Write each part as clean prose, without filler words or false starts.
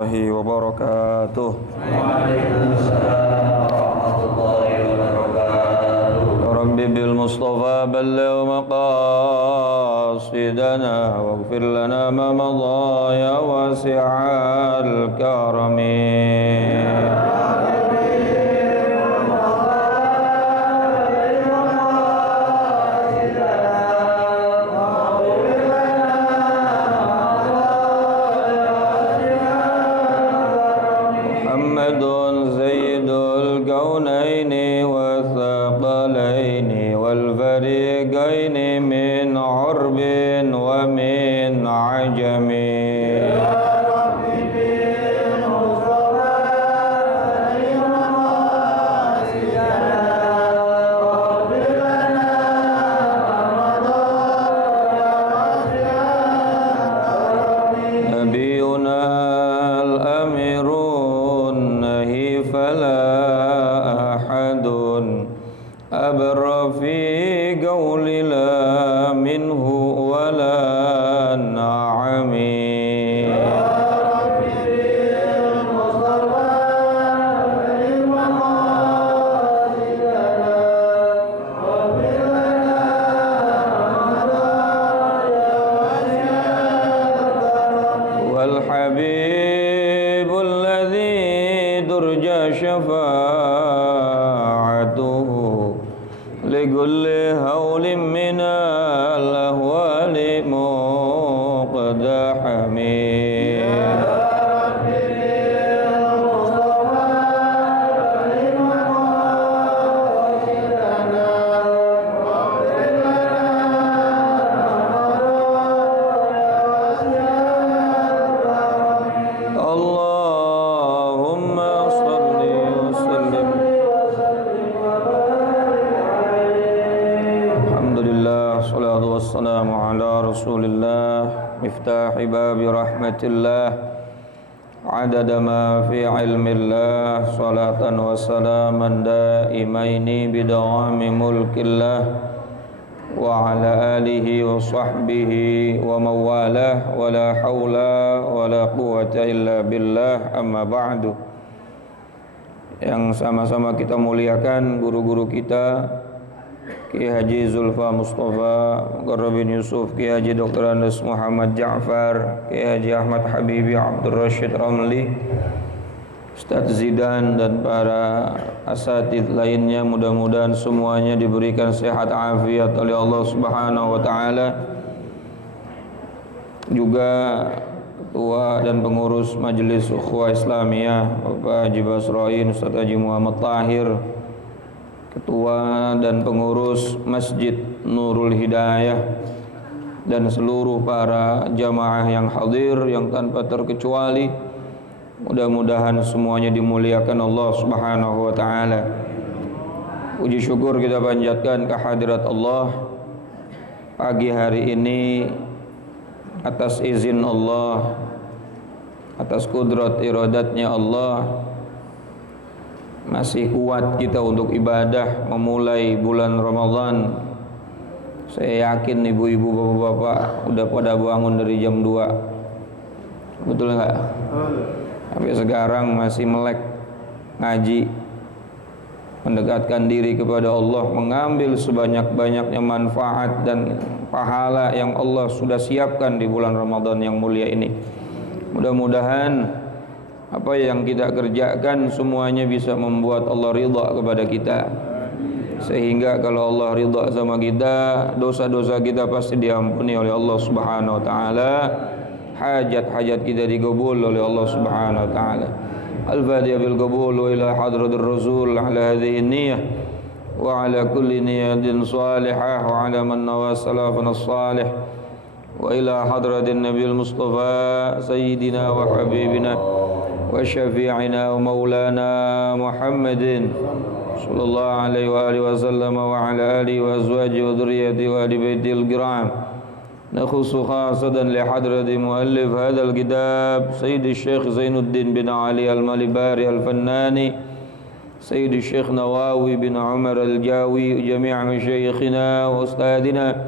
wabarakatuh. Waalaikumsalam warahmatullahi wabarakatuh. Rabbi bil Mustafa balligh maqasidana waghfir lana ma madha ya wasi'al karami. من عرب ومن عجم نبينا الأمير النهي فلا أحد أبر في قول لا منه ولا نعمي. والحبيب الذي درجى شفاعته لكل هول من الأهوال مقدحم. Wassalamu ala rasulillah miftahi babi rahmatillah adada ma fi ilmillah salatan wa salaman daimaini bidawami mulkillah wa ala alihi wa sahbihi wa mawalah wa la hawla wa la quwata illa billah amma ba'du. Yang sama-sama kita muliakan guru-guru kita Kiai Haji Zulfa Mustafa Muqarrabin Yusuf, Kiai Haji Dr. Andes Muhammad Ja'far, Kiai Haji Ahmad Habibi Abdul Rashid Ramli, Ustadz Zidan dan para asatidz lainnya, mudah-mudahan semuanya diberikan sehat afiat oleh Allah Subhanahu wa taala. Juga ketua dan pengurus Majelis Ukhuwah Islamiyah Bapak Haji Basroin, Ustadz Haji Muhammad Tahir, ketua dan pengurus Masjid Nurul Hidayah, dan seluruh para jamaah yang hadir yang tanpa terkecuali, mudah-mudahan semuanya dimuliakan Allah Subhanahu wa taala. Puji syukur kita panjatkan kehadirat Allah pagi hari ini atas izin Allah, atas kudrat iradatnya Allah, masih kuat kita untuk ibadah memulai bulan Ramadan. Saya yakin ibu-ibu, bapak-bapak udah pada bangun dari jam 2. Betul enggak? Sampai sekarang masih melek ngaji, mendekatkan diri kepada Allah, mengambil sebanyak-banyaknya manfaat dan pahala yang Allah sudah siapkan di bulan Ramadan yang mulia ini. Mudah-mudahan apa yang kita kerjakan semuanya bisa membuat Allah ridha kepada kita, sehingga kalau Allah ridha sama kita, dosa-dosa kita pasti diampuni oleh Allah Subhanahu wa taala, hajat-hajat kita digabul oleh Allah Subhanahu wa taala. Al-Fatiha bil qabul wa ila hadratir Rasul ala hadhihi niyyah wa ala kulli niyyatin salihah wa ala man nawa salafana salih wa ila hadratin Nabil Mustafa sayyidina wa habibina wa syafi'ina wa maulana Muhammadin sallallahu alaihi wa alihi wa sallam wa ala alihi wa azwajihi wa dhurriyyatihi wa ahli baitil kiram. Nakhussu khasatan li hadrati muallif hadzal kitab Sayyid Syekh Zainuddin bin Ali Al-Malibari Al-Fannani, Sayyid Syekh Nawawi bin Umar Al-Jawi, jami' masyayikhina wa ustadina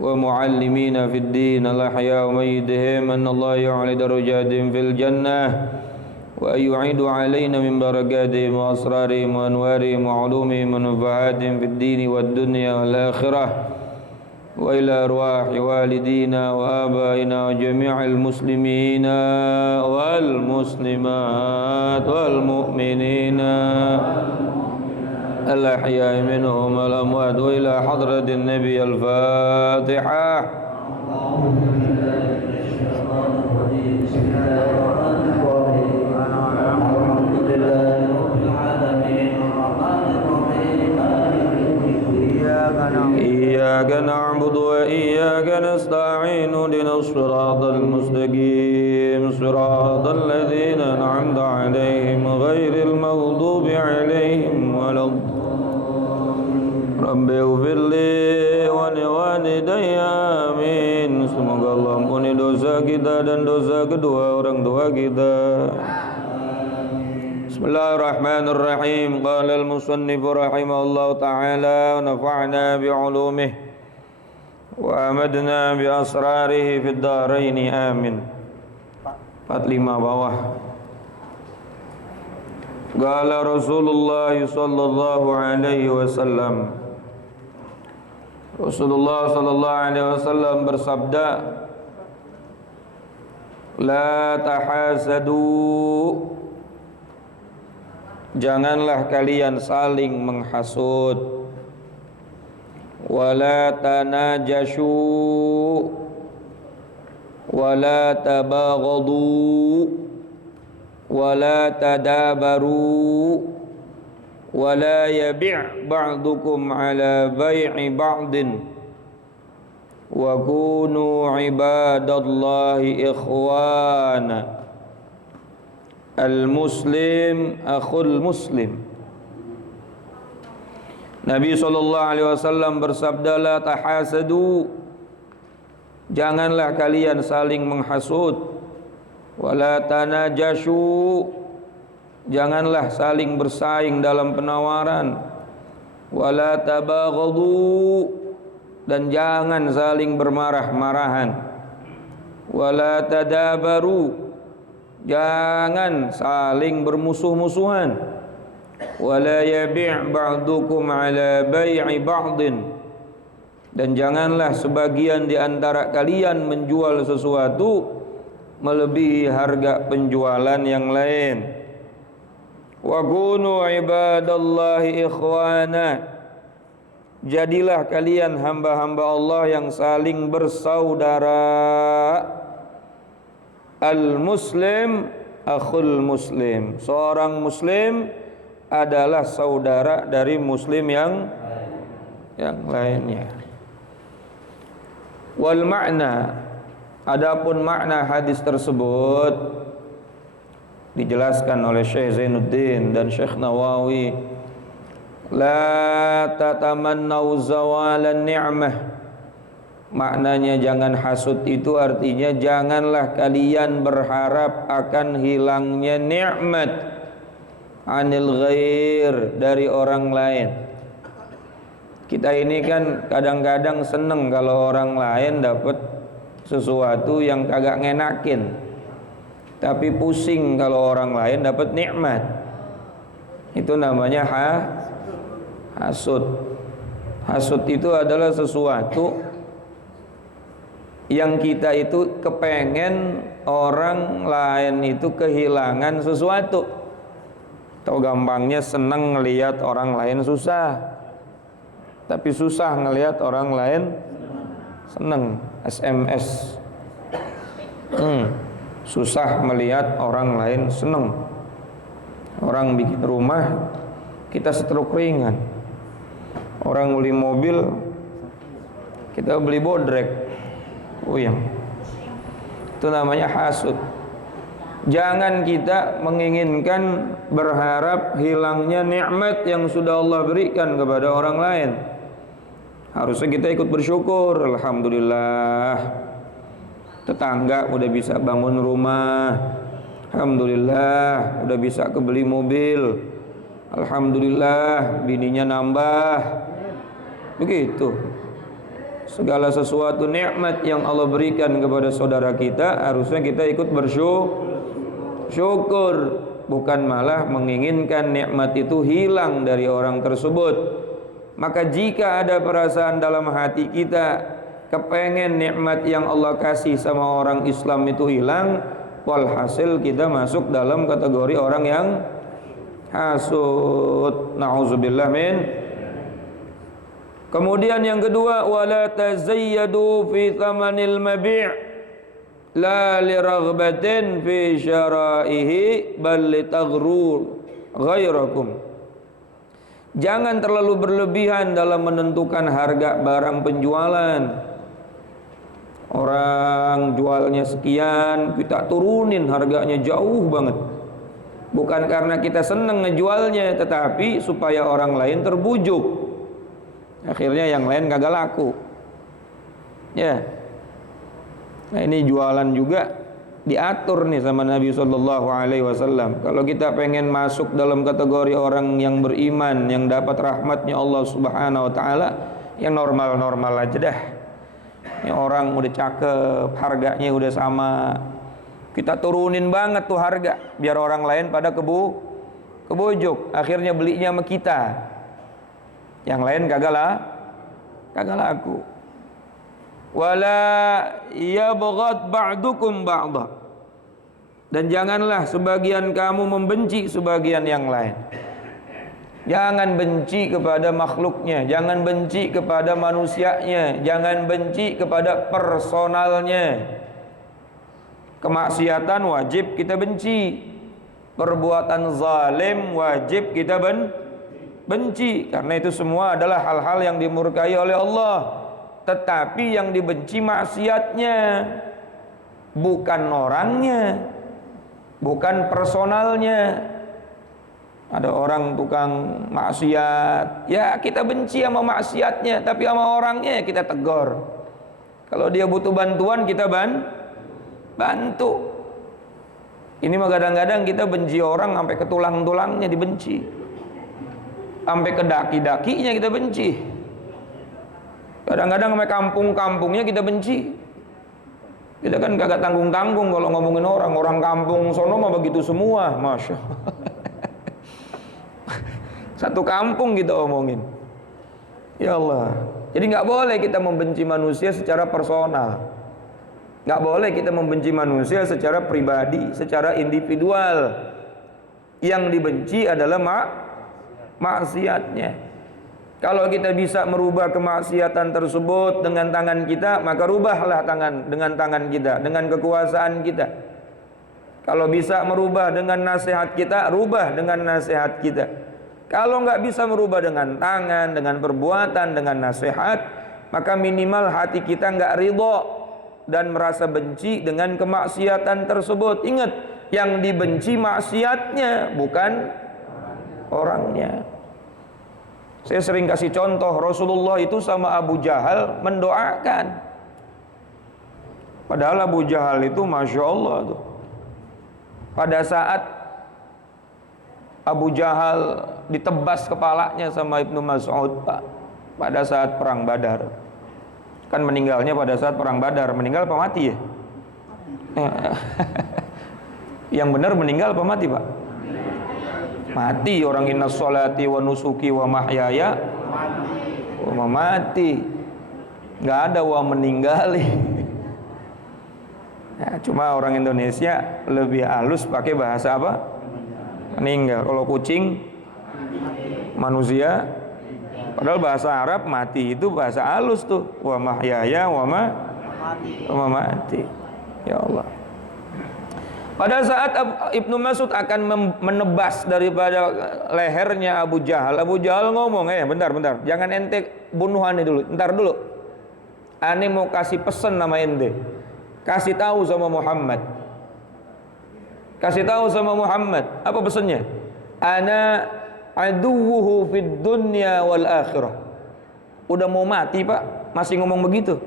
ومعلمين في الدين الأحياء وميتهم أن الله يعلي درجاتهم في الجنة وأن يعيد علينا من بركاتهم وأسرارهم وأنوارهم وعلومهم ونفعاتهم في الدين والدنيا والآخرة وإلى أرواح والدينا وآبائنا وجميع المسلمين والمسلمات والمؤمنين الأحياء منهم والأموات وإلى حضرة النبي الفاتحة. إياك نعبد وإياك نستعين اهدنا الصراط المستقيم صراط الذين أنعمت عليهم غير المغضوب عليهم ولا Rabbi ufirli wa liwalidayya amin. Semoga Allah ampuni dosa kita dan dosa kedua orang tua kita. Bismillahirrahmanirrahim. Qala al-musannif rahimahullahu ta'ala wa nafa'na bi'ulumihi wa amadna bi asrarihi fid dharain amin. 45 bawah. Qala Rasulullah sallallahu alaihi wasallam, Rasulullah sallallahu alaihi wasallam bersabda, la tahasadu, janganlah kalian saling menghasut, wala tanajashu, wala tabaghadu, wala tadabaru, wala yabi' ba'dukum ala bai'i ba'din, wa kunu ibadallahi ikhwana, al-muslim akhul muslim. Nabi SAW bersabda, la tahasadu, janganlah kalian saling menghasut, wala tanajashu, janganlah saling bersaing dalam penawaran, wala tabaghadu, dan jangan saling bermarah-marahan, wala tadabaru, jangan saling bermusuh-musuhan, wala yabi' ba'dukum ala bai'i ba'din, dan janganlah sebagian di antara kalian menjual sesuatu melebihi harga penjualan yang lain. Wa kunu ibadallahi ikhwana, jadilah kalian hamba-hamba Allah yang saling bersaudara. Al-muslim akhul muslim, seorang muslim adalah saudara dari muslim yang lainnya. Wal makna, adapun makna hadis tersebut dijelaskan oleh Syekh Zainuddin dan Syekh Nawawi, la tatamannau zawalan ni'mah, maknanya jangan hasud itu artinya janganlah kalian berharap akan hilangnya nikmat anil ghair, dari orang lain. Kita ini kan kadang-kadang seneng kalau orang lain dapat sesuatu yang kagak ngenakin, tapi pusing kalau orang lain dapat nikmat. Itu namanya hasud. Hasud itu adalah sesuatu yang kita itu kepengen orang lain itu kehilangan sesuatu. Atau gampangnya seneng ngelihat orang lain susah, tapi susah ngelihat orang lain seneng. SMS. Susah melihat orang lain seneng. Orang bikin rumah, kita setruk ringan. Orang beli mobil, kita beli bodrek. Uyang. Itu namanya hasud. Jangan kita menginginkan, berharap hilangnya nikmat yang sudah Allah berikan kepada orang lain. Harusnya kita ikut bersyukur. Alhamdulillah, tetangga udah bisa bangun rumah. Alhamdulillah, udah bisa kebeli mobil. Alhamdulillah, bininya nambah. Begitu. segala sesuatu nikmat yang Allah berikan kepada saudara kita, harusnya kita ikut bersyukur, bukan malah menginginkan nikmat itu hilang dari orang tersebut. Maka jika ada perasaan dalam hati kita kepengen nikmat yang Allah kasih sama orang Islam itu hilang, walhasil kita masuk dalam kategori orang yang hasud. Na'udzubillah min. Kemudian yang kedua, wala tazayyadu fi thamanil mabi' la li raghbatin fi syara'ihi bal li taghru ghairakum. Jangan terlalu berlebihan dalam menentukan harga barang penjualan. Orang jualnya sekian, kita turunin harganya jauh banget. Bukan karena kita senang ngejualnya, tetapi supaya orang lain terbujuk. Akhirnya yang lain kagak laku. Ya. Nah, ini jualan juga diatur nih sama Nabi SAW. Kalau kita pengen masuk dalam kategori orang yang beriman, yang dapat rahmatnya Allah Subhanahu Wa Taala, yang normal-normal aja dah. Ini orang udah cakep, harganya udah sama, kita turunin banget tuh harga, biar orang lain pada kebujuk. Akhirnya belinya sama kita, yang lain kagak laku. Wala yabghad ba'dukum ba'dha. Dan janganlah sebagian kamu membenci sebagian yang lain. Jangan benci kepada makhluknya, jangan benci kepada manusianya, jangan benci kepada personalnya. Kemaksiatan wajib kita benci, perbuatan zalim wajib kita benci, karena itu semua adalah hal-hal yang dimurkai oleh Allah. Tetapi yang dibenci maksiatnya, bukan orangnya, bukan personalnya. Ada orang tukang maksiat, ya kita benci sama maksiatnya, tapi sama orangnya kita tegur. Kalau dia butuh bantuan kita bantu. Ini mah kadang-kadang kita benci orang sampai ke tulang-tulangnya dibenci, sampai ke daki-dakinya kita benci. Kadang-kadang sampai kampung-kampungnya kita benci. Kita kan kagak tanggung-tanggung kalau ngomongin orang kampung sono mah begitu semua, masya Allah. Satu kampung kita omongin. Ya Allah. Jadi nggak boleh kita membenci manusia secara personal. Nggak boleh kita membenci manusia secara pribadi, secara individual. Yang dibenci adalah maksiatnya. Kalau kita bisa merubah kemaksiatan tersebut dengan tangan kita, maka rubahlah dengan tangan kita, dengan kekuasaan kita. Kalau bisa merubah dengan nasihat kita, rubah dengan nasihat kita. Kalau nggak bisa merubah dengan tangan, dengan perbuatan, dengan nasihat, maka minimal hati kita nggak ridho dan merasa benci dengan kemaksiatan tersebut. Ingat, yang dibenci maksiatnya, bukan orangnya. Saya sering kasih contoh, Rasulullah itu sama Abu Jahal mendoakan. Padahal Abu Jahal itu Masya Allah tuh. Pada saat Abu Jahal ditebas kepalanya sama Ibnu Mas'ud, Pak, pada saat perang Badar. Kan meninggalnya pada saat perang Badar. Meninggal apa mati ya? Yang benar meninggal apa mati, Pak? Mati. Orang inna sholati wa nusuki wa mahyaya wa mamati. Nggak ada wa meninggali. Ya, cuma orang Indonesia lebih halus pakai bahasa apa? Meninggal. Kalau kucing manusia, padahal bahasa Arab mati itu bahasa halus tuh. Wa mahyaya wa mamati. Ya Allah. Pada saat Ibnu Mas'ud akan menebas daripada lehernya Abu Jahal, Abu Jahal ngomong, bentar, jangan ente bunuh ane dulu, ntar dulu. Ane mau kasih pesan nama ente, kasih tahu sama Muhammad. Kasih tahu sama Muhammad, apa pesannya? Ana aduwwuhu fid dunya wal akhirah. Udah mau mati, Pak, masih ngomong begitu.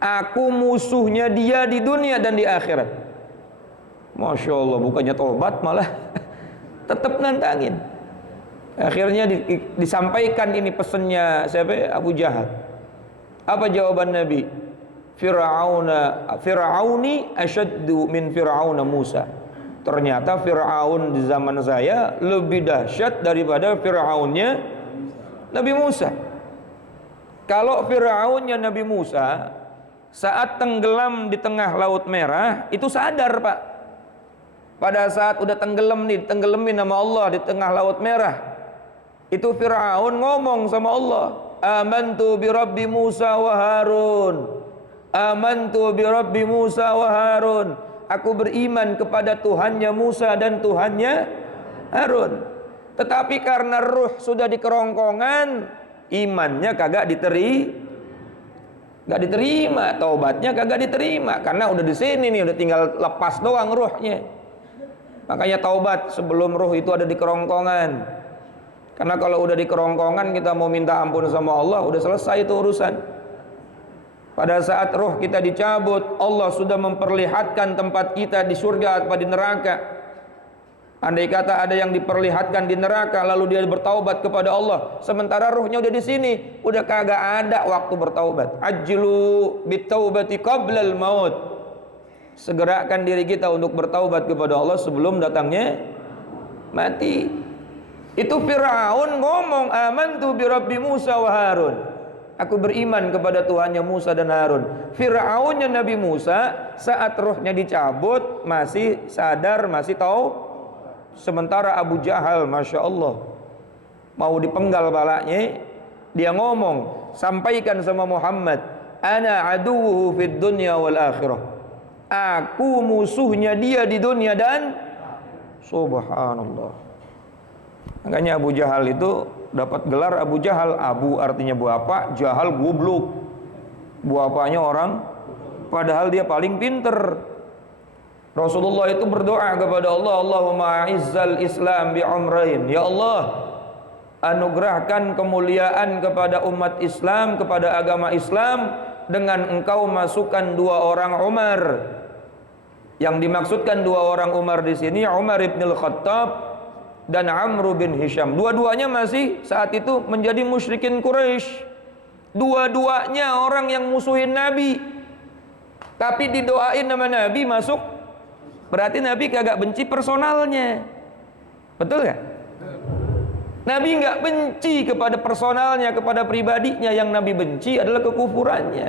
Aku musuhnya dia di dunia dan di akhirat. Masya Allah, bukannya tobat malah tetap nantangin. Akhirnya disampaikan ini pesannya siapa? Abu Jahal. Apa jawaban Nabi? Fir'auni asyaddu min Fir'auna Musa. Ternyata Fir'aun di zaman saya lebih dahsyat daripada Fir'aunnya Nabi Musa. Kalau Fir'aunnya Nabi Musa saat tenggelam di tengah Laut Merah itu sadar, Pak. Pada saat udah tenggelam nih, tenggelamin nama Allah di tengah Laut Merah, itu Fir'aun ngomong sama Allah, amantu bi Rabbi Musa wa Harun, amantu bi Rabbi Musa wa Harun, aku beriman kepada Tuhannya Musa dan Tuhannya Harun. Tetapi karena ruh sudah di kerongkongan, imannya kagak diterima, taubatnya kagak diterima, karena udah di sini nih, udah tinggal lepas doang ruhnya. Makanya taubat sebelum ruh itu ada di kerongkongan. Karena kalau udah di kerongkongan kita mau minta ampun sama Allah, udah selesai itu urusan. Pada saat roh kita dicabut, Allah sudah memperlihatkan tempat kita di surga atau di neraka. Andai kata ada yang diperlihatkan di neraka lalu dia bertaubat kepada Allah, sementara rohnya udah di sini, udah kagak ada waktu bertaubat. Ajlu bitaubati qablal maut. Segerakan diri kita untuk bertaubat kepada Allah sebelum datangnya mati. Itu Fir'aun ngomong, amantu bi Rabbi Musa wa Harun, aku beriman kepada Tuhannya Musa dan Harun. Fir'aunnya Nabi Musa saat rohnya dicabut masih sadar, masih tahu. Sementara Abu Jahal, Masya Allah, mau dipenggal balanya, dia ngomong, sampaikan sama Muhammad, ana aduwuhu fid dunya wal akhirah, aku musuhnya dia di dunia dan subhanallah. Makanya Abu Jahal itu dapat gelar Abu Jahal. Abu artinya bapak, Jahal goblok. Bapaknya orang, padahal dia paling pinter. Rasulullah itu berdoa kepada Allah, Allahumma izzal Islam bi umrain. Ya Allah, anugerahkan kemuliaan kepada umat Islam, kepada agama Islam, dengan engkau masukkan 2 orang Umar. Yang dimaksudkan 2 orang Umar di sini Umar ibn al-Khattab dan Amr bin Hisham. Dua-duanya masih saat itu menjadi musyrikin Quraisy. Dua-duanya orang yang musuhin Nabi. Tapi didoain nama Nabi masuk. Berarti Nabi kagak benci personalnya. Betul gak? Nabi nggak benci kepada personalnya, kepada pribadinya. Yang Nabi benci adalah kekufurannya.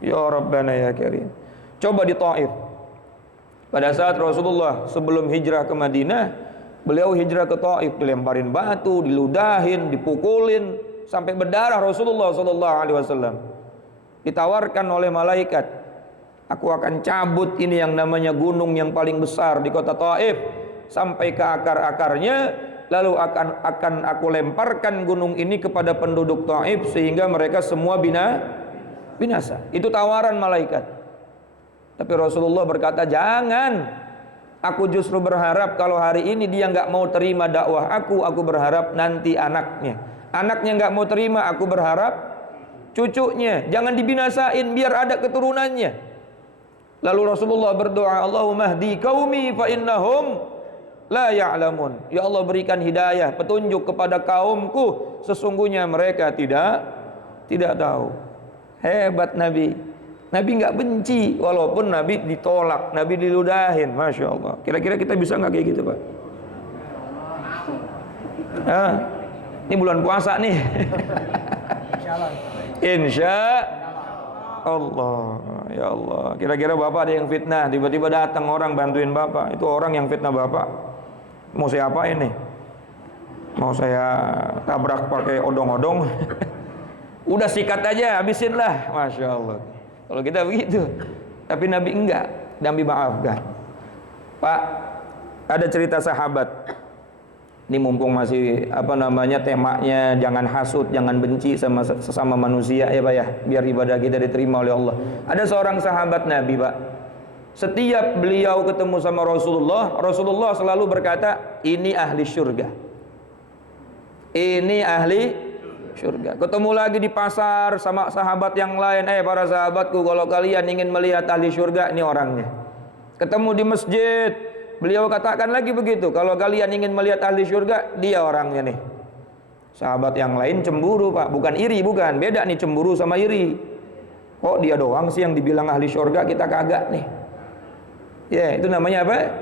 Ya Rabbana ya Karim. Coba di Taif. Pada saat Rasulullah sebelum hijrah ke Madinah, beliau hijrah ke Taif, dilemparin batu, diludahin, dipukulin sampai berdarah Rasulullah SAW. Ditawarkan oleh malaikat, aku akan cabut ini yang namanya gunung yang paling besar di kota Taif sampai ke akar-akarnya, lalu akan aku lemparkan gunung ini kepada penduduk Taif sehingga mereka semua binasa. Itu tawaran malaikat. Tapi Rasulullah berkata, jangan. Aku justru berharap kalau hari ini dia nggak mau terima dakwah aku berharap nanti anaknya nggak mau terima, aku berharap cucunya. Jangan dibinasain, biar ada keturunannya. Lalu Rasulullah berdoa, Allahumma hdi qaumi fa innahum la ya'lamun. Ya Allah, berikan hidayah, petunjuk kepada kaumku, sesungguhnya mereka tidak tahu. Hebat Nabi. Nabi nggak benci, walaupun Nabi ditolak, Nabi diludahin. Masya Allah. Kira-kira kita bisa nggak kayak gitu, Pak? Ini bulan puasa nih. Insya Allah. Ya Allah. Kira-kira Bapak ada yang fitnah, tiba-tiba datang orang bantuin Bapak. Itu orang yang fitnah Bapak. Mau saya apain nih? Mau saya tabrak pakai odong-odong? Udah sikat aja, habisin lah. Masya Allah. Kalau kita begitu. Tapi Nabi enggak, Nabi maafkan. Pak, ada cerita sahabat. Ini mumpung masih temanya jangan hasud, jangan benci sama sesama manusia ya Pak ya, biar ibadah kita diterima oleh Allah. Ada seorang sahabat Nabi, Pak. Setiap beliau ketemu sama Rasulullah, Rasulullah selalu berkata, ini ahli syurga. Ini ahli syurga. Ketemu lagi di pasar sama sahabat yang lain, para sahabatku, kalau kalian ingin melihat ahli syurga, ini orangnya. Ketemu di masjid, beliau katakan lagi begitu, kalau kalian ingin melihat ahli syurga, dia orangnya nih. Sahabat yang lain cemburu, Pak, bukan iri, bukan. Beda nih cemburu sama iri. Kok dia doang sih yang dibilang ahli surga, kita kagak nih. Ya, itu namanya apa?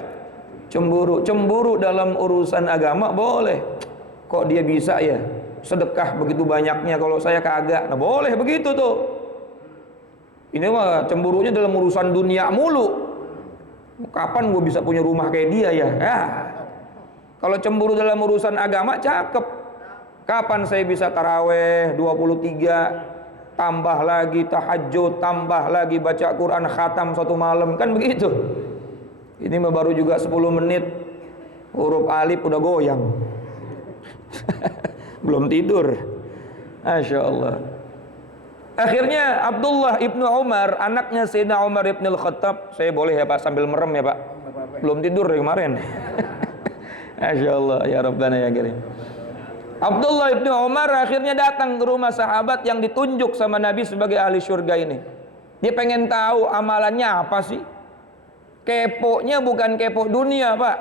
Cemburu. Cemburu dalam urusan agama boleh. Kok dia bisa ya? Sedekah begitu banyaknya, kalau saya kagak. Nah, boleh begitu tuh. Ini mah cemburunya dalam urusan dunia mulu. Kapan gue bisa punya rumah kayak dia ya? Kalau cemburu dalam urusan agama, cakep. Kapan saya bisa taraweh 23, tambah lagi tahajud, tambah lagi baca Quran khatam satu malam, kan begitu. Ini mah baru juga 10 menit huruf alif udah goyang. Belum tidur. Masya Allah. Akhirnya Abdullah ibnu Umar, anaknya Sayyidina Umar ibn al-Khattab. Saya boleh ya Pak sambil merem ya Pak? Belum tidur dari kemarin. Masya Allah, ya Rabbana ya Karim. Abdullah ibnu Umar akhirnya datang ke rumah sahabat yang ditunjuk sama Nabi sebagai ahli surga ini. Dia pengen tahu amalannya apa sih? Keponya bukan kepo dunia, Pak.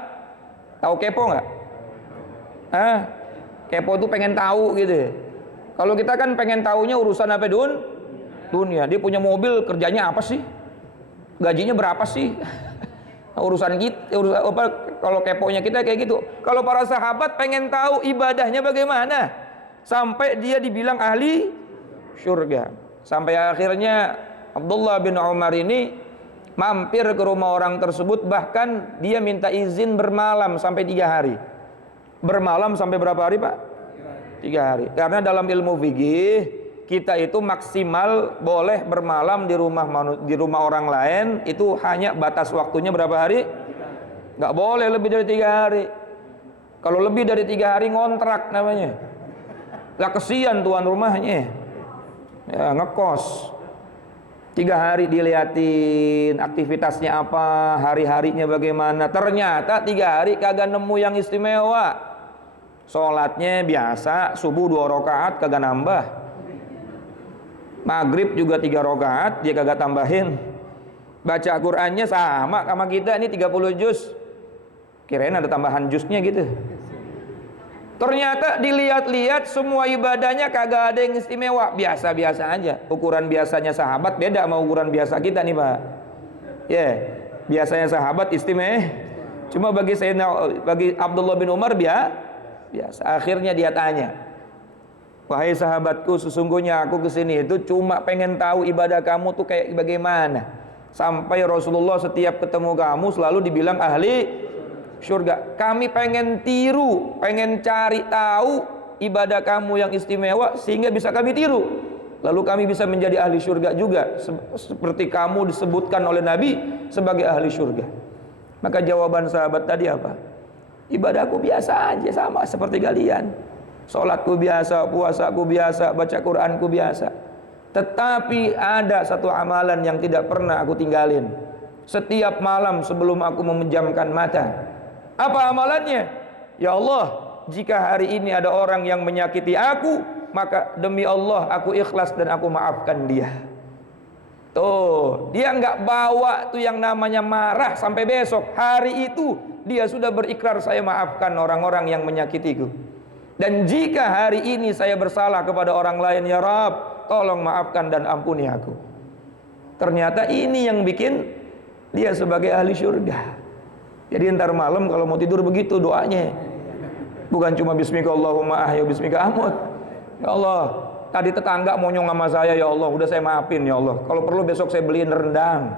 Tahu kepo nggak? Kepo itu pengen tahu gitu. Kalau kita kan pengen tahunya urusan apa dunia. Dia punya mobil, kerjanya apa sih? Gajinya berapa sih? Urusan kita, kalau keponya kita kayak gitu. Kalau para sahabat pengen tahu ibadahnya bagaimana, sampai dia dibilang ahli surga. Sampai akhirnya Abdullah bin Umar ini mampir ke rumah orang tersebut, bahkan dia minta izin bermalam sampai 3 hari. Bermalam sampai berapa hari, Pak? 3 hari. Karena dalam ilmu fikih kita itu maksimal boleh bermalam di rumah orang lain itu hanya batas waktunya berapa hari? Nggak boleh lebih dari 3 hari. Kalau lebih dari 3 hari ngontrak namanya. Nggak kesian tuan rumahnya. Ya ngekos. 3 hari diliatin aktivitasnya apa, hari-harinya bagaimana. Ternyata 3 hari kagak nemu yang istimewa. Sholatnya biasa, subuh 2 rakaat kagak nambah. Maghrib juga 3 rakaat, dia kagak tambahin. Baca Qur'annya sama kita ini 30 juz. Kirain ada tambahan juznya gitu. Ternyata dilihat-lihat semua ibadahnya kagak ada yang istimewa, biasa-biasa aja. Ukuran biasanya sahabat beda sama ukuran biasa kita nih, Pak. Biasanya sahabat istimewa. Cuma bagi Abdullah bin Umar biasa. Akhirnya dia tanya, wahai sahabatku, sesungguhnya aku kesini itu cuma pengen tahu ibadah kamu tuh kayak bagaimana. Sampai Rasulullah setiap ketemu kamu selalu dibilang ahli surga. Kami pengen tiru, pengen cari tahu ibadah kamu yang istimewa sehingga bisa kami tiru. Lalu kami bisa menjadi ahli surga juga, seperti kamu disebutkan oleh Nabi sebagai ahli surga. Maka jawaban sahabat tadi apa? Ibadahku biasa aja, sama seperti kalian. Sholatku biasa, puasaku biasa, baca Qur'anku biasa. Tetapi ada satu amalan yang tidak pernah aku tinggalin. Setiap malam sebelum aku memejamkan mata. Apa amalannya? Ya Allah, jika hari ini ada orang yang menyakiti aku, maka demi Allah aku ikhlas dan aku maafkan dia. Tuh, dia nggak bawa tuh yang namanya marah sampai besok. Hari itu dia sudah berikrar, saya maafkan orang-orang yang menyakitiku. Dan jika hari ini saya bersalah kepada orang lain, ya Rabb, tolong maafkan dan ampuni aku. Ternyata ini yang bikin dia sebagai ahli surga. Jadi ntar malam kalau mau tidur begitu doanya. Bukan cuma bismika Allahumma ahya bismika amut. Ya Allah, tadi tetangga mau nyong sama saya, ya Allah, udah saya maafin ya Allah. Kalau perlu besok saya beliin rendang.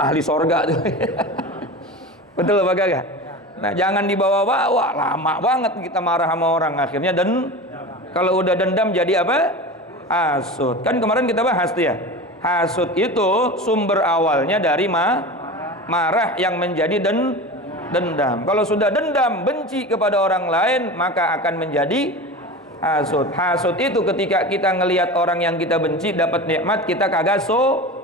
Ahli surga tuh. Betul apa kagak? Nah, jangan dibawa-bawa, lama banget kita marah sama orang. Akhirnya kalau udah dendam jadi apa? Hasud. Kan kemarin kita bahas tuh ya. Hasud itu sumber awalnya dari marah yang menjadi dendam. Kalau sudah dendam, benci kepada orang lain, maka akan menjadi hasud. Hasud itu ketika kita ngelihat orang yang kita benci dapat nikmat, kita kagak suka.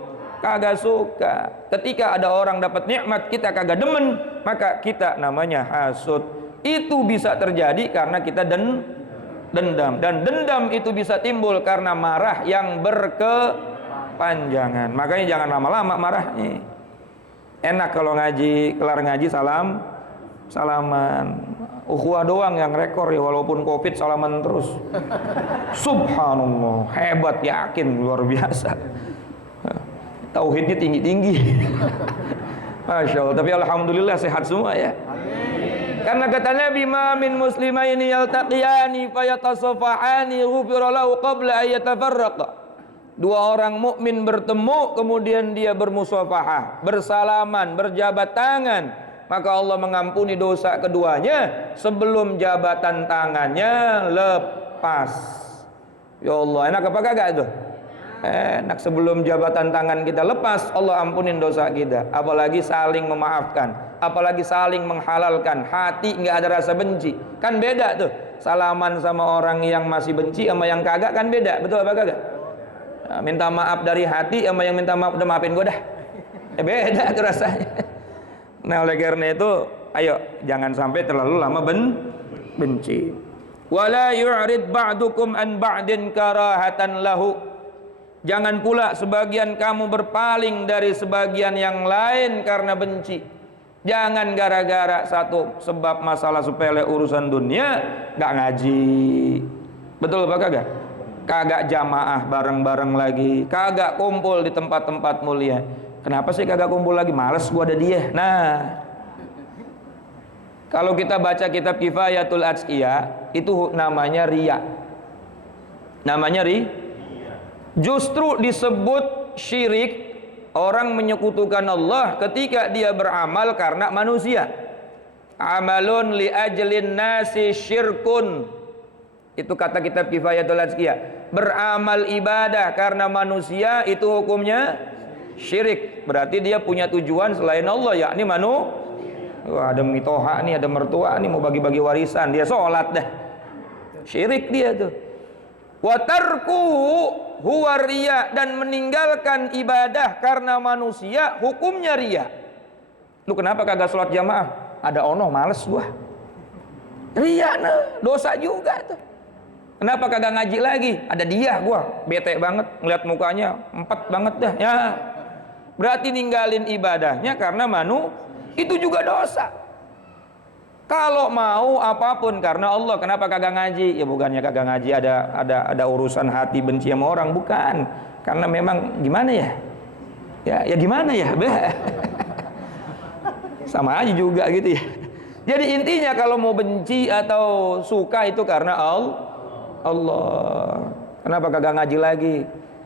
Ketika ada orang dapat nikmat kita kagak demen, maka kita namanya hasud. Itu bisa terjadi karena kita dendam. Dan dendam itu bisa timbul karena marah yang berkepanjangan. Makanya jangan lama-lama marahnya. Enak kalau kelar ngaji salam Salaman. Ukhuwah doang yang rekor ya, walaupun Covid salaman terus. Subhanallah, hebat, yakin, luar biasa. Tauhidnya tinggi-tinggi. Masya Allah, tapi alhamdulillah sehat semua ya. Karena kata Nabi, ma min muslimaini yaltaqiyani fayatasafahani ghufira lahu qabla an yatafarraqa. Dua orang mukmin bertemu kemudian dia bermusafahah, bersalaman, berjabat tangan, maka Allah mengampuni dosa keduanya sebelum jabatan tangannya lepas. Ya Allah, enak apa kagak itu? Enak, sebelum jabatan tangan kita lepas Allah ampunin dosa kita. Apalagi saling memaafkan, apalagi saling menghalalkan, hati nggak ada rasa benci. Kan beda tuh, salaman sama orang yang masih benci sama yang kagak kan beda, betul apa kagak? Nah, minta maaf dari hati sama yang minta maaf udah maafin gue dah, beda tuh rasanya. Nah oleh karena itu ayo jangan sampai terlalu lama benci. Wala yu'rid ba'dukum an ba'din karahatan lahu. Jangan pula sebagian kamu berpaling dari sebagian yang lain karena benci. Jangan gara-gara satu sebab masalah sepele urusan dunia gak ngaji. Betul apa kagak? Kagak jamaah bareng-bareng lagi, kagak kumpul di tempat-tempat mulia. Kenapa sih kagak kumpul lagi? Males gua ada dia. Nah, kalau kita baca kitab Kifayatul Atqiyah itu namanya riya. Namanya justru disebut syirik, orang menyekutukan Allah ketika dia beramal karena manusia. Amalun li ajlin nasi syirkun. Itu kata kitab Kifayatul Atqiyah. Beramal ibadah karena manusia itu hukumnya syirik. Berarti dia punya tujuan selain Allah, yakni wah, ada mitoha nih, ada mertua nih, mau bagi-bagi warisan, dia sholat dah. Syirik dia tuh. Wa tarkuhu huwa riya, dan meninggalkan ibadah karena manusia hukumnya riya. Lu kenapa kagak sholat jamaah? Ada ono, males gua. Riya nah, dosa juga tuh. Kenapa kagak ngaji lagi? Ada dia, gua bete banget ngeliat mukanya, empet banget dah. Ya, berarti ninggalin ibadahnya karena itu juga dosa. Kalau mau apapun karena Allah, kenapa kagak ngaji? Ya bukannya kagak ngaji ada urusan hati benci sama orang, bukan. Karena memang gimana ya? Ya gimana ya? Sama aja juga gitu ya. Jadi intinya kalau mau benci atau suka itu karena Allah. Kenapa kagak ngaji lagi?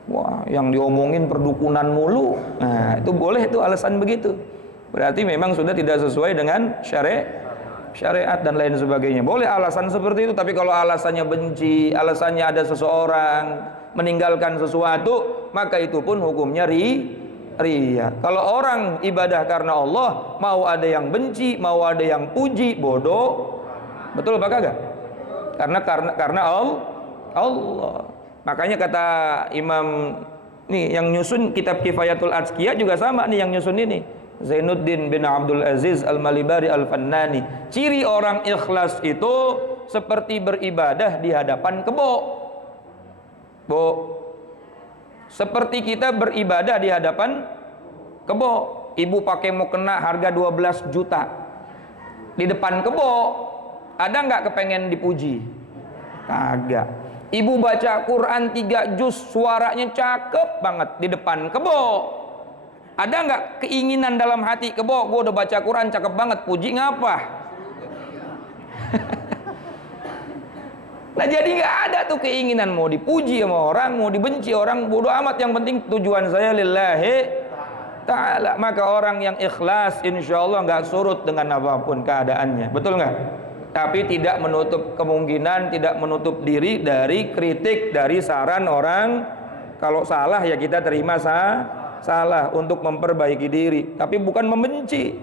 Wah, yang diomongin perdukunan mulu. Nah, itu boleh itu alasan begitu. Berarti memang sudah tidak sesuai dengan syariat dan lain sebagainya. Boleh alasan seperti itu, tapi kalau alasannya benci, alasannya ada seseorang meninggalkan sesuatu, maka itu pun hukumnya riya. Kalau orang ibadah karena Allah, mau ada yang benci, mau ada yang puji, bodoh. Betul apa kagak? Karena Allah. Makanya kata Imam nih yang nyusun kitab Kifayatul Atqiyah juga sama nih yang nyusun ini, Zainuddin bin Abdul Aziz Al-Malibari Al-Fannani. Ciri orang ikhlas itu seperti beribadah di hadapan kebo. Seperti kita beribadah di hadapan kebo. Ibu pakai mukena harga 12 juta di depan kebo. Ada nggak kepengen dipuji? Kagak. Ibu baca Quran 3 juz, suaranya cakep banget di depan kebo. Ada nggak keinginan dalam hati, kebo, gue udah baca Quran cakep banget, puji ngapa? Nah jadi nggak ada tuh keinginan mau dipuji sama orang, mau dibenci orang, bodoh amat, yang penting tujuan saya lillahi ta'ala. Maka orang yang ikhlas insya Allah nggak surut dengan apapun keadaannya, betul nggak? Tapi tidak menutup kemungkinan, tidak menutup diri dari kritik, dari saran orang. Kalau salah ya kita terima salah untuk memperbaiki diri, tapi bukan membenci.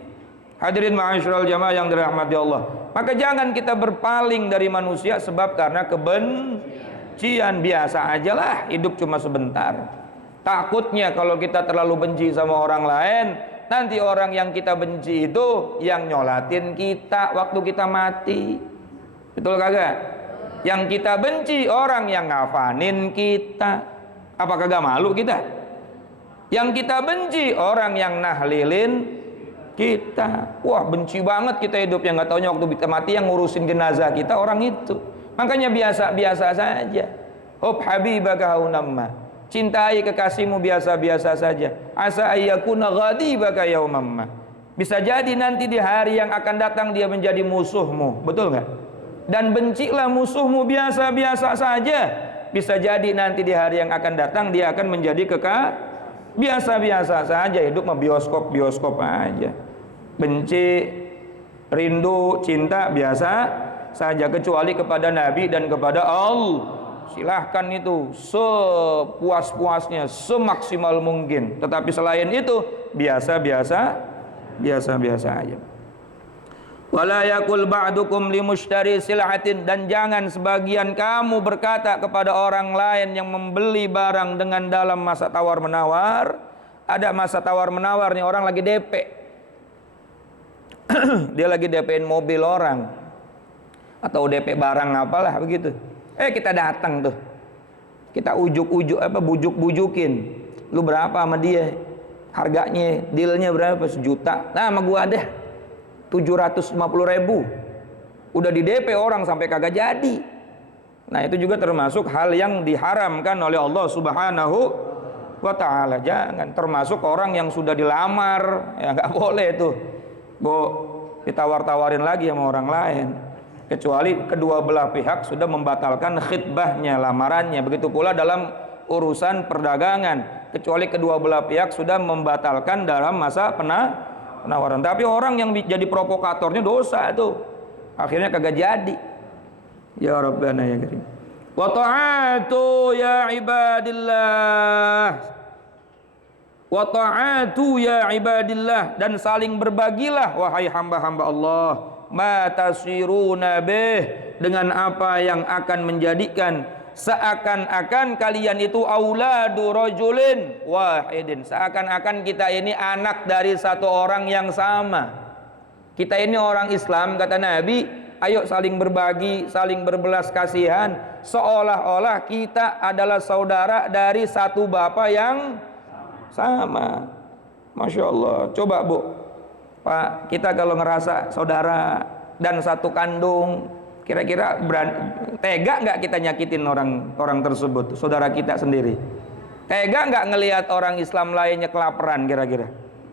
Hadirin ma'asyiral jamaah yang dirahmati Allah. Maka jangan kita berpaling dari manusia sebab karena kebencian. Biasa ajalah, hidup cuma sebentar. Takutnya kalau kita terlalu benci sama orang lain, nanti orang yang kita benci itu yang nyolatin kita waktu kita mati. Betul kagak? Yang kita benci orang yang ngafanin kita. Apa kagak malu kita? Yang kita benci orang yang nahlilin kita. Wah, benci banget kita hidup, yang nggak taunya waktu kita mati yang ngurusin jenazah kita orang itu. Makanya biasa-biasa saja. Hub habibaka haunamma, cintai kekasihmu biasa-biasa saja. Asa ayyakuna ghadibaka yaumamma, bisa jadi nanti di hari yang akan datang dia menjadi musuhmu. Betul nggak? Dan bencilah musuhmu biasa-biasa saja, bisa jadi nanti di hari yang akan datang dia akan menjadi biasa-biasa saja. Hidup mah bioskop aja. Benci, rindu, cinta biasa saja, kecuali kepada Nabi dan kepada Allah. Silahkan itu sepuas-puasnya, semaksimal mungkin. Tetapi selain itu biasa-biasa aja. Wala yakul ba'dukum limushtari sil'atin, dan jangan sebagian kamu berkata kepada orang lain yang membeli barang dengan dalam masa tawar menawar. Ada masa tawar menawar nih, orang lagi DP. Dia lagi DP-in mobil orang atau DP barang apalah begitu. Kita datang tuh, kita bujuk-bujukin. Lu berapa sama dia? Harganya, dealnya berapa? 1 juta. Nah, sama gua deh 750.000. Udah di DP orang sampai kagak jadi. Nah, itu juga termasuk hal yang diharamkan oleh Allah Subhanahu wa ta'ala. Jangan, termasuk orang yang sudah dilamar, ya nggak boleh tuh ditawar-tawarin lagi sama orang lain, kecuali kedua belah pihak sudah membatalkan khitbahnya, lamarannya. Begitu pula dalam urusan perdagangan, kecuali kedua belah pihak sudah membatalkan dalam masa penawaran. Tapi orang yang jadi provokatornya dosa tuh, akhirnya kagak jadi. Ya Rabbana ya Karim. Wa ta'atu ya ibadillah, wa ta'atu ya ibadillah, dan saling berbagilah wahai hamba-hamba Allah. Ma tasiruna bih, dengan apa yang akan menjadikan seakan-akan kalian itu auladu rajulin wahidin, seakan-akan kita ini anak dari satu orang yang sama. Kita ini orang Islam, kata Nabi, ayo saling berbagi, saling berbelas kasihan, seolah-olah kita adalah saudara dari satu bapak yang sama. Masya Allah. Coba Bu, Pak, kita kalau ngerasa saudara dan satu kandung, kira-kira tega nggak kita nyakitin orang tersebut, saudara kita sendiri? Tega nggak ngelihat orang Islam lainnya kelaparan kira-kira?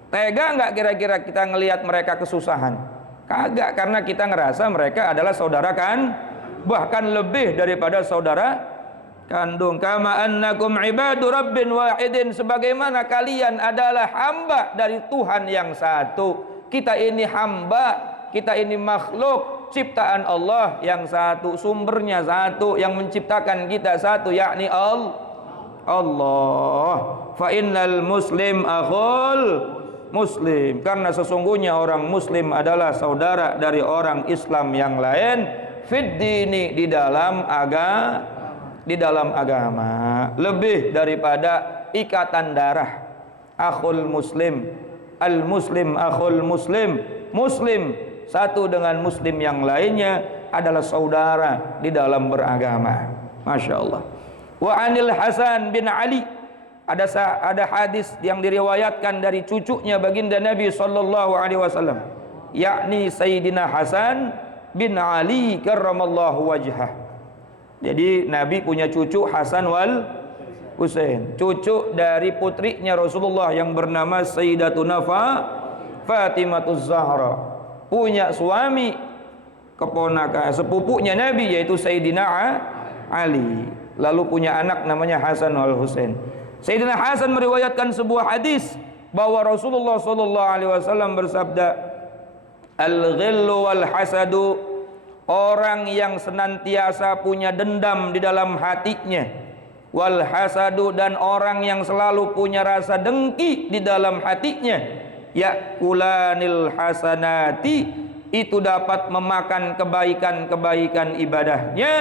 Tega nggak kira-kira kita ngelihat mereka kesusahan? Kagak, karena kita ngerasa mereka adalah saudara kan, bahkan lebih daripada saudara kandung. Kama annakum ibadu rabbin wahidin, sebagaimana kalian adalah hamba dari Tuhan yang satu. Kita ini hamba, kita ini makhluk ciptaan Allah yang satu, sumbernya satu, yang menciptakan kita satu, yakni Allah. Fa innal muslim akhul muslim, karena sesungguhnya orang muslim adalah saudara dari orang Islam yang lain. Fid dini, di dalam agama, lebih daripada ikatan darah. Akhul muslim, al muslim akhul muslim, muslim satu dengan muslim yang lainnya adalah saudara di dalam beragama. Masya Allah. Wa anil Hasan bin Ali, ada hadis yang diriwayatkan dari cucunya baginda Nabi sallallahu alaihi wasallam, yakni Sayyidina Hasan bin Ali karramallahu wajhah. Jadi Nabi punya cucu Hasan wal Husain, cucu dari putrinya Rasulullah yang bernama Sayyidatuna Fatimatuz Zahra. Punya suami keponakan sepupunya Nabi, yaitu Sayyidina Ali. Lalu punya anak namanya Hasan wal Husain. Sayyidina Hasan meriwayatkan sebuah hadis bahwa Rasulullah sallallahu alaihi wasallam bersabda, al-ghillu wal hasadu, orang yang senantiasa punya dendam di dalam hatinya, wal hasadu, dan orang yang selalu punya rasa dengki di dalam hatinya, yakulanil hasanati, itu dapat memakan kebaikan-kebaikan ibadahnya,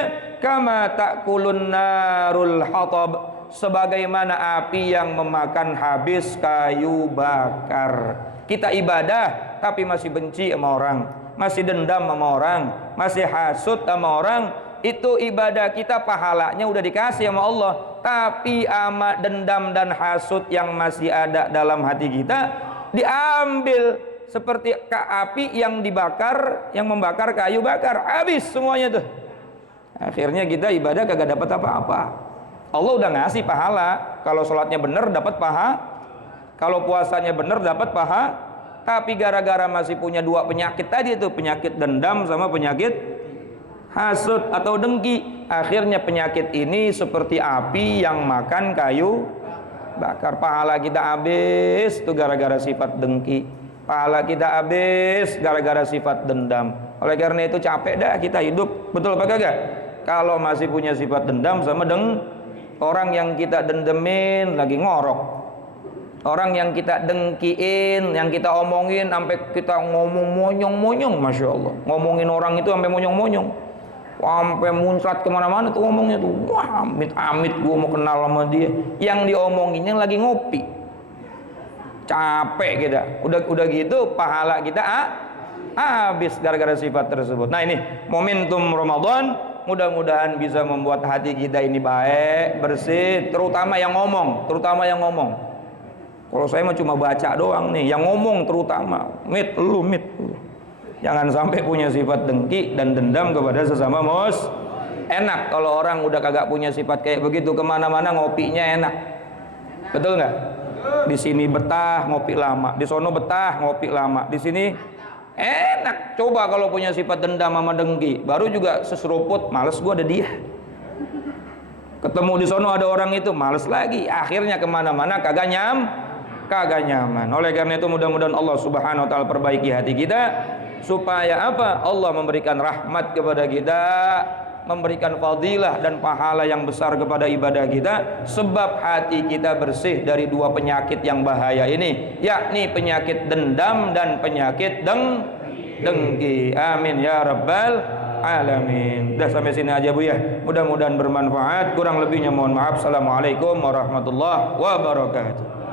kama takulun narul hatab, sebagaimana api yang memakan habis kayu bakar. Kita ibadah tapi masih benci sama orang, masih dendam sama orang, masih hasud sama orang, itu ibadah kita pahalanya udah dikasih sama Allah, tapi ama dendam dan hasud yang masih ada dalam hati kita diambil seperti api yang dibakar, yang membakar kayu bakar, habis semuanya tuh. Akhirnya kita ibadah kagak dapat apa-apa. Allah udah ngasih pahala, kalau sholatnya bener dapat paha, kalau puasanya bener dapat paha, tapi gara-gara masih punya dua penyakit tadi itu, penyakit dendam sama penyakit hasud atau dengki, akhirnya penyakit ini seperti api yang makan kayu bakar. Pahala kita habis tuh gara-gara sifat dengki, pahala kita habis gara-gara sifat dendam. Oleh karena itu capek dah kita hidup, betul apa kagak? Kalau masih punya sifat dendam sama orang yang kita dendemin lagi ngorok, orang yang kita dengkiin, yang kita omongin sampai kita ngomong monyong-monyong, masya Allah, ngomongin orang itu sampai monyong-monyong, sampai muncrat kemana-mana tuh ngomongnya tuh, wah amit-amit gua mau kenal sama dia, yang diomonginnya lagi ngopi, capek kita, udah gitu pahala kita habis gara-gara sifat tersebut. Nah ini momentum Ramadan, mudah-mudahan bisa membuat hati kita ini baik, bersih, terutama yang ngomong. Kalau saya mah cuma baca doang nih, yang ngomong terutama mit lu. Jangan sampai punya sifat dengki dan dendam kepada sesama enak kalau orang udah kagak punya sifat kayak begitu, kemana-mana ngopinya enak, betul nggak? Di sini betah ngopi lama, di sono betah ngopi lama, di sini enak. Coba kalau punya sifat dendam sama dengki, baru juga seseruput, males gua ada dia. Ketemu di sono ada orang itu, males lagi. Akhirnya kemana-mana kagak nyaman. Oleh karena itu mudah-mudahan Allah Subhanahu Wa Taala perbaiki hati kita, supaya apa? Allah memberikan rahmat kepada kita, memberikan fadilah dan pahala yang besar kepada ibadah kita, sebab hati kita bersih dari dua penyakit yang bahaya ini, yakni penyakit dendam dan penyakit dengki. Amin ya rabbal alamin. Udah sampai sini aja Bu ya, mudah-mudahan bermanfaat, kurang lebihnya mohon maaf. Assalamualaikum warahmatullahi wabarakatuh.